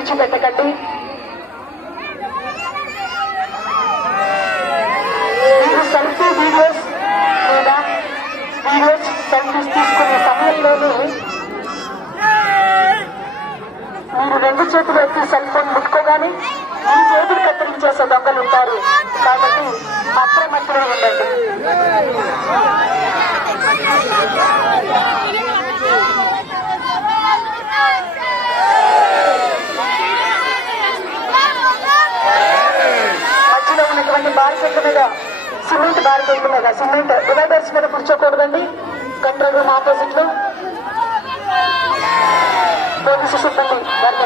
విడిచిపెట్టకండి. మీరు selfie videos లేదా selfies తీసుకునే సమయంలోనే మీరు 2 చేతులు ఎత్తి సెల్ ఫోన్ ముట్టుకోగానే మీ చేతులు కత్తిరించేసే దొంగలు ఉంటారు. కాబట్టి అప్రమత్తంగా ఉండండి. మధ్యలో ఉన్నటువంటి బార్కెట్ల మీద సిమెంట్ బార్కెట్ల మీద సిమెంట్ డివైడర్స్ మీద కూర్చోకూడదండి. కంట్రోల్ రూమ్ ఆపోజిట్ లో పోలీసు సిబ్బంది వారి